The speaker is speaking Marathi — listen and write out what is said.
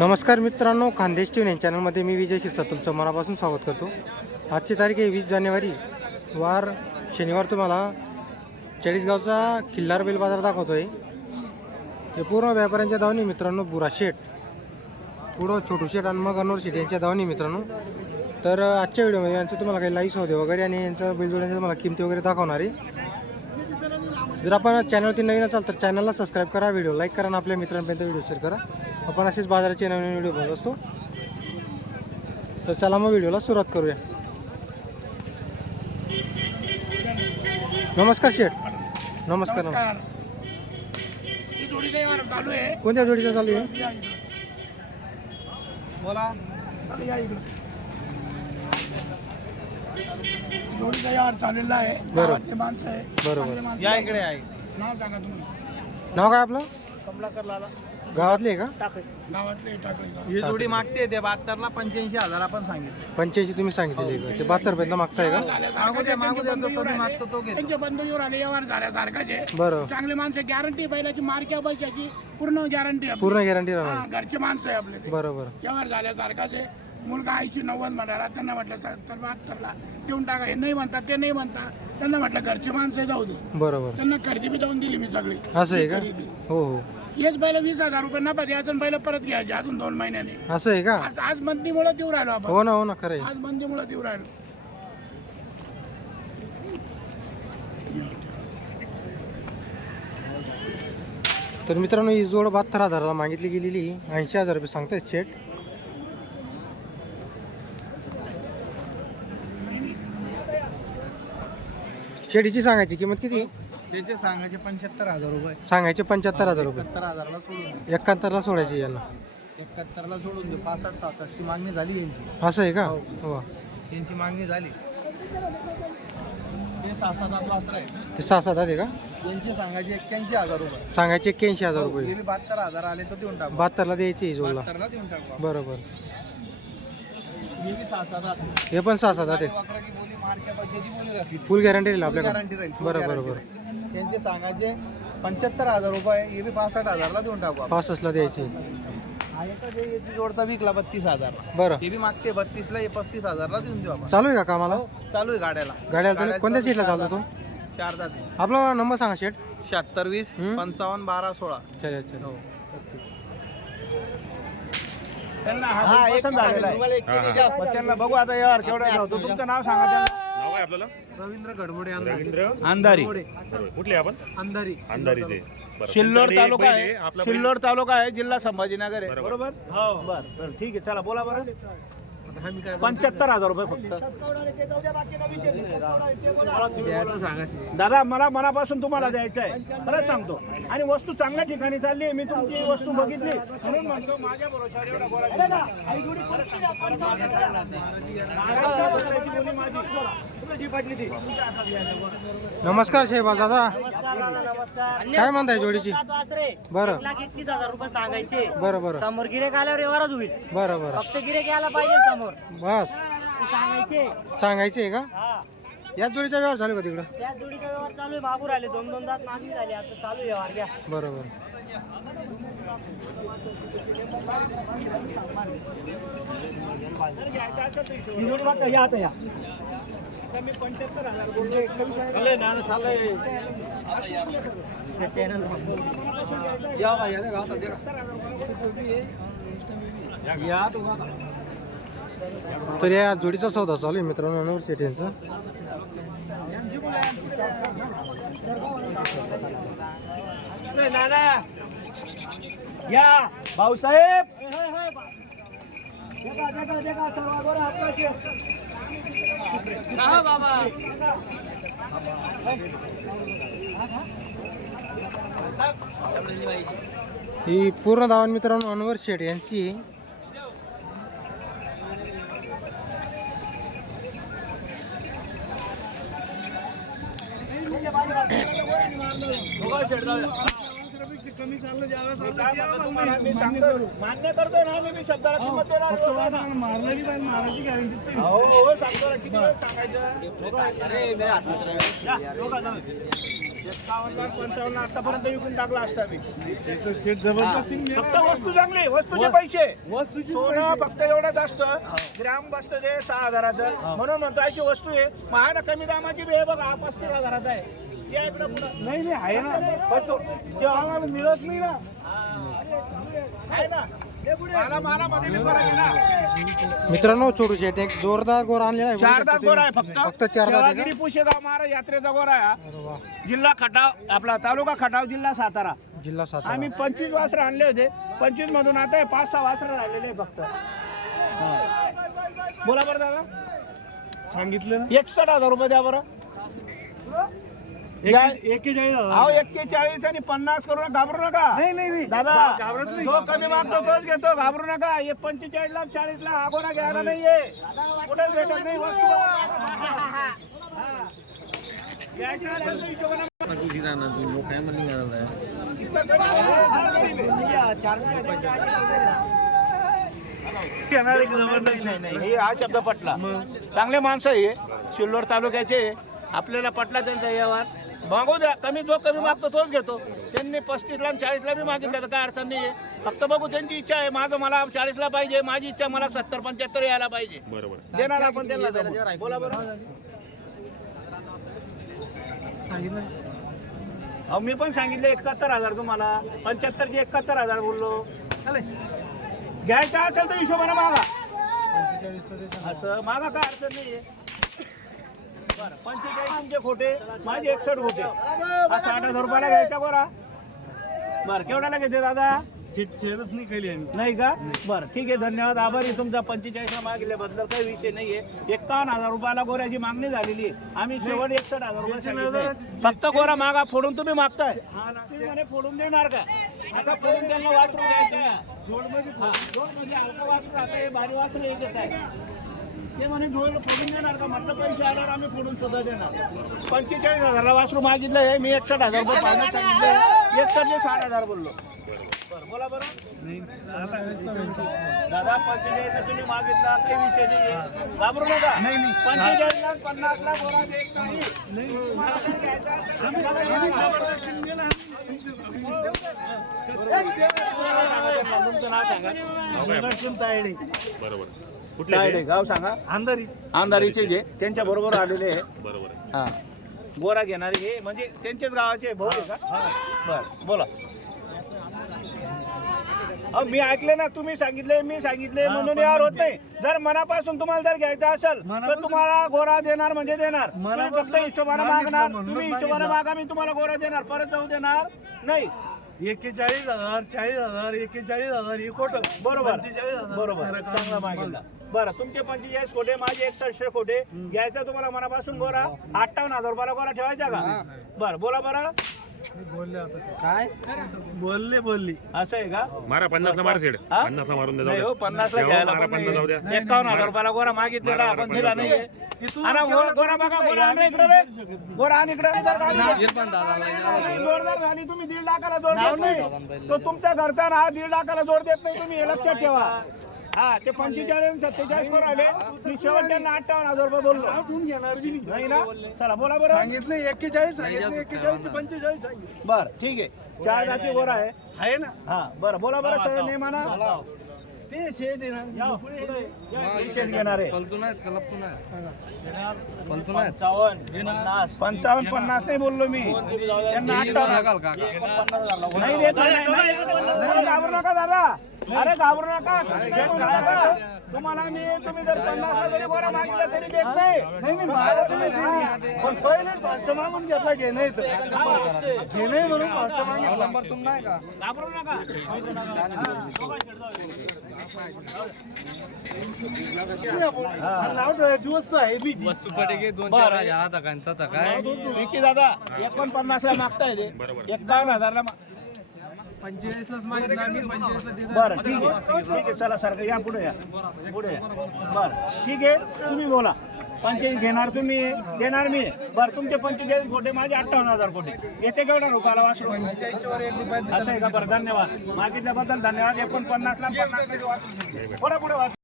नमस्कार मित्रांनो खानदेश टी चॅनलमध्ये मी विजय शिरसा तुमचं मनापासून स्वागत करतो. आजची तारीख आहे वीस जानेवारी. वार शनिवार तुम्हाला चाळीसगावचा किल्लार बेल बाजार दाखवतो आहे हे पूर्ण व्यापाऱ्यांच्या धावणी मित्रांनो बुरा शेठ. पुढं छोटू शेठ आणि मग अनोर शेठ यांच्या धावणी मित्रांनो. तर आजच्या व्हिडिओमध्ये यांचं तुम्हाला काही लाईव्ह सौदे वगैरे आणि यांचं बैलजोड्यांच्या तुम्हाला किमती वगैरे दाखवणार आहे. जर आपण चॅनलवरती नवीन असाल तर चॅनलला सबस्क्राईब करा व्हिडिओ लाईक करा आणि आपल्या मित्रांपर्यंत व्हिडिओ शेअर करा. आपण असेच बाजाराचे नवीन व्हिडिओ बनवत असतो. तर चला मग व्हिडिओला सुरुवात करूया. नमस्कार शेठ. नमस्कार नमस्कार. कोणत्या जोडीचा चालू आहे? बोला या इकडं जोडी वार चाललेला आहे. बरोबर. माणसं आहे. बरोबर. माणसं या आहे. इकडे आहे नाव सांगा तुम्ही नाव काय आपलं? कमलाकर लाला. गावातले आहे का? गावातले टाकले गाव. ही जोडी मागते ते बहात्तरला पंच्याऐंशी हजार आपण सांगितलं. पंच्याऐंशी तुम्ही सांगितलेले आहे. का ते बहात्तर पर्यंत मागताय का? मागू द्या मागू द्या जो कमी मागतो तो घेतो. त्यांचे बंधू येऊन आले व्यवहार झाल्यासारखाचे बरं चांगले माणसं गॅरंटी बैलाची मार्क्या पैशाची पूर्ण गॅरंटी पूर्ण गॅरंटी राहणार. घरचे माणसं आहे आपले ते. बरं बरं व्यवहार झाल्यासारखाच आहे मुलगा ऐंशी नव्वद म्हणणार त्यांना म्हटलं तर बहात्तरला देऊन टाका. हे नाही म्हणतात ते नाही म्हणतात त्यांना म्हटलं घरचे माणसं जाऊ दे. बरोबर. त्यांना खरेदी बी जाऊन दिली मी सगळी. असं आहे का? खरेदी हो हो. हेच बैल वीस हजार रुपये नफा द्यायचं बैल परत घ्यायचे अजून दोन महिन्याने. असं आहे का? आज आज मंदीमुळे देऊ राहिलो आपण. हो ना हो ना खरं आहे. आज मंदीमुळे देऊ राहिलो. तर मित्रांनो ही जोड बहात्तर हजाराला मागितली गेलेली ऐंशी हजार रुपये सांगतायत शेट शेडीची सांगायची किंमत किती? त्याचे सांगायचे पंच्याहत्तर हजार रुपये. सांगायचे पंच्याहत्तर हजार रुपये. एकाहत्तर हजारला सोडून दे. एकाहत्तरला सोडायची यांना. एकाहत्तरला सोडून दे. पासष्ट सहासष्टची मागणी झाली यांची. असं आहे का? हो. हो. यांची मागणी झाली. हे सहा सात आपला असं आहे. हे सहा सात आहे का? यांचे सांगायचे एक्क्याऐंशी हजार रुपये. सांगायचे एक्क्याऐंशी हजार रुपये. हे बी बहात्तर हजार आले तर देऊन टाकू. बहात्तरला द्यायची ही जोडला. बहात्तरला देऊन टाकू बरोबर. हे हे पण सहा सात राहतील फुल गॅरंटी राहील आपल्याकडे. गॅरंटी राहील full बरं, बरं, राहील. यांचे सांगायचे पंच्याहत्तर हजार रुपये हे बी पासष्ट हजारला देऊन टाकू. पासष्टला द्यायची. हा जोडता विकला बत्तीस हजार. बरं. ते बी मागते बत्तीसला हे पस्तीस हजारला देऊन देऊ आपण. चालू आहे का कामाला? चालू आहे गाड्याला. गाड्याला चालू? कोणत्या सीटला चालतो तो? चार जाती आपला नंबर सांगा शेट शहात्तर वीस. पंचावन्न बारा सोळा. चालेल चालेल हो. त्यांना हा बैल पसंत झालेला आहे. मग त्यांना बघू आता यार केवढा जाऊ तुमचं नाव सांगा त्यांना. नाव आहे आपल्याला? रवींद्र घडमोडे रवींद्र अंधारी. बरोबर. कुठले आपण? अंधारी. अंधारीचे बरं. सिल्लोड तुमच्याकडे तालुका बैल आहे. आपला बैल- सिल्लोड तालुका आहे जिल्हा संभाजीनगर आहे. बरोबर. बरोबर? बर बर ठीक आहे. चला बोला बरं. पंच्याहत्तर हजार रुपये फक्त. दादा मला मनापासून तुम्हाला द्यायचं आहे खरंच सांगतो. आणि वस्तू चांगल्या ठिकाणी चालली आहे. मी तुमची वस्तू बघितली. म्हणून म्हणतो माझ्या भरोशावर एवढा बोली माझी. नमस्कार शेहबाज दादा. नमस्कार काय म्हणताय जोडीची? बरं. एक लाख एकतीस हजार रुपये सांगायचे? बरं बरं. समोर गिरेक आल्यावर व्यवहारच होईल. बरं बरं. फक्त गिरेक यायला पाहिजे समोर. बस. सांगायचे. सांगायचे का? हा. याच जोडीचा व्यवहार चालू का तिकडं? त्या जोडीचा व्यवहार चालू आहे. आले दोन दोन दात मागणी झाली आता चालू आहे व्यवहार. घ्या. बरोबर. ही जोडी बघा, या आता या. तर या जोडीचा सौदा चालू आहे मित्रांनो अनवर शेट यांचा. या भाऊसाहेब! आपल्याशी. ही पूर्ण धावण मित्रांनो अनवर शेट यांची. मान्य करतोय ना मी शब्दाला किंमत देणार हो, हो, पंचावन्न आतापर्यंत विकून टाकला असता मी. फक्त वस्तू चांगली वस्तूचे पैसे. सोनं फक्त एवढंच असतं. ग्राम बसतं ते सहा हजाराचं. म्हणून म्हणतो अशी वस्तू आहे. मग आहे ना कमी दामाची बी बघा पस्तीस हजाराचा आहे. नाही नाही आहे ना. पण तो आम्हाला मिळत नाही ना. आहे ना मला मला मध्ये बी करायचं ना मित्रांनो छोटू शेट एक जोरदार गोर आणलेला आहे. चार दात गोरा आहे. फक्त. फक्त चार आहे का? पुशेगाव महाराज यात्रेचा गोरा आहे हा. अरे वा. जिल्हा खटाव आपला तालुका खटाव जिल्हा सातारा. जिल्हा सातारा. आम्ही पंचवीस वासरं आणले होते. पंचवीस मधून आता हे पाच सहा वासरं राहिलेले आहे फक्त. बोला बरं दादा. सांगितलं ना. एकसठ हजार रुपये द्या बरं. अहो एक्केचाळीस आणि पन्नास करून घाबरू नका नाही नाही नाही दादा घाबरत नाही. जो कमी मागतो तोच घेतो घाबरू नका हे पंचेचाळीस ला चाळीस ला आगोना घ्यायला नाहीये कुठेच भेटत नाही वस्तू हा. घ्यायचं असेल तर हिशोबाने इतकं कमी आहे. हा, गरीब आहे. नाही, नाही, नाही. हे हा शब्द पटला चांगले माणसं आहे सिल्लोड तालुक्याचे आपल्याला पटला त्यांचा व्यवहार मागू द्या. कमी जो कमी मागतो तोच घेतो. त्यांनी पस्तीसला आणि चाळीसला बी मागितलं तर काय अडचण नाही आहे फक्त बघू त्यांची इच्छा आहे. माझं मला चाळीसला पाहिजे माझी इच्छा मला सत्तर पंच्याहत्तर यायला पाहिजे. बरोबर. देणार आपण त्यांना जमून. बोला बरं. अहो मी पण सांगितलं एकाहत्तर हजार तुम्हाला. पंच्याहत्तरचे एकाहत्तर हजार बोललो. घ्यायचा असेल तर हिशोबाने मागा. असं मागा काय अडचण नाही बरं पंचेचाळीस तुमचे खोटे माझे एकसठ खोटे हा साठ हजार रुपयाला घ्यायचा बरा. बरं केवढ्याला घेते दादा? सीट शेअरच नाही केली आम्ही नाही का? बरं ठीक आहे धन्यवाद. आभारी तुमचा. पंचेचाळीसला मागितल्याबद्दल काही विषय नाहीये. एकावन्न हजार रुपयाला गोऱ्याची मागणी झालेली आहे. आम्ही शेवट एकसठ हजार रुपये सांगितले. फक्त गोरा मागा फोडून तुम्ही मागताय. तुम्ही म्हणे फोडून देणार का? आता फोडून त्यांना वाचरू द्यायचं हलका वाचरू राहते भारी एकच आहे ते म्हणे जोड फोडून देणार का? म्हटलं पैसे आल्यावर आम्ही फोडून सुद्धा देणार. पंचेचाळीस हजारला वासरू मागितलं आहे मी एकसठ हजार रुपये पाहण्यात सांगितलं एकसठचे साठ हजार बोललो. बोला बरं. दादा पंचेचाळीस तुम्ही मागितला काही विषय नाही घाबरू नका. नाही, नाही. पंचेचाळीस लाख पन्नास लाख बोला एक तुमचं नाव सांगा बरोबर. कुठले गाव सांगा. आमदारीचे जे त्यांच्या बरोबर आलेले आहे. बरोबर आहे. हा. गोरा घेणारे हे म्हणजे त्यांच्याच गावाचे भाऊ आहे का? बर बोला. अहो, मी ऐकले ना तुम्ही सांगितले मी सांगितले म्हणून यावर होत नाही. जर मनापासून तुम्हाला जर घ्यायचं असेल तर मनापासून- तुम्हाला गोरा देणार म्हणजे देणार. तुम्ही मनापासून फक्त हिशोबाने मागणार. म्हणूनच तुम्ही हिशोबाने. मागा मी तुम्हाला गोरा देणार. परत जाऊ देणार नाही. एकेचाळीस हजार चाळीस हजार एकेचाळीस हजार हे खोटं. बरोबर. पंचेचाळीस हजार बरोबर. चांगला मागितला. बरं तुमचे पंचेचाळीस कोटे माझे एकसष्ट कोटे घ्यायचा तुम्हाला मनापासून गोरा. अठ्ठावन्न हजार रुपयाला गोरा ठेवायचा का? बरं बोला बरं. बोलले आता काय? बोलले बोलली. असं आहे का? मारा पन्नासला मारा सेड हा? पन्नासला मारून द्या नाही हो हो, घ्यायला पण पन्नास जाऊ द्या. नाही. एकावन्न हजार रुपयाला गोरा मागितलेला आपण मारा, दिला पन्नास नाहीये. तिथून आणि गो- गोरा बघा गोरा आण रे इकडे रे गोरा आण इकडे जोरदार झाली तुम्ही दीड लाखाला जोड देत नाही. तो तुमच्या घरचा ना दीड लाखाला जोड देत नाही तुम्ही हे लक्षात ठेवा. हा ते पंचेचाळीस सत्तेचाळीस वर आले मी शेवट त्यांना अठ्ठावन्न हजार रुपये बोललो घेणार बी नाही नाही ना चला बोला बरं सांगितलं एक्केचाळीस सांगितलं एक्केचाळीस पंचेचाळीस सांगितलं बर ठीक आहे चार जाती गोरा आहे आहे ना हा बरं बोला बरं सगळं नेमाना ते शेत आहे ना पैसे घेणार आहे पंचावन्न पन्नास नाही बोललो मी त्यांना अठ्ठावन्न नाही देत नाही, नाही, नाही, घाबरू नका दादा अरे घाबरू नका ते बोलू नका. तुम्हाला मी तुम्ही जर पन्नासला जरी गोरा मागितला तरी देत नाही नाही पण पहिलेच फास्ट मागून घेतला घेणे घेणे म्हणून फास्ट मागितला घाबरू नका नाव ठेवायची वस्तू आहे मी ती. विकी दादा एकोणपन्नास ला मागताय ते एकावन्न हजारला मा- बरं ठीक आहे. ठीक आहे चला सारखं या पुढे या. पुढे या. बरं ठीक आहे. तुम्ही बोला. पंचेचाळीस घेणार तुम्ही. देणार मी. बरं तुमचे पंचेचाळीस कोटे माझे अठ्ठावन्न हजार कोटे याचे केवढा रुपयाला वासरू? असं आहे का? बरं धन्यवाद. मागितल्याबद्दल धन्यवाद. एकोणपन्नास ला पन्नास पुढे पुढे वासरू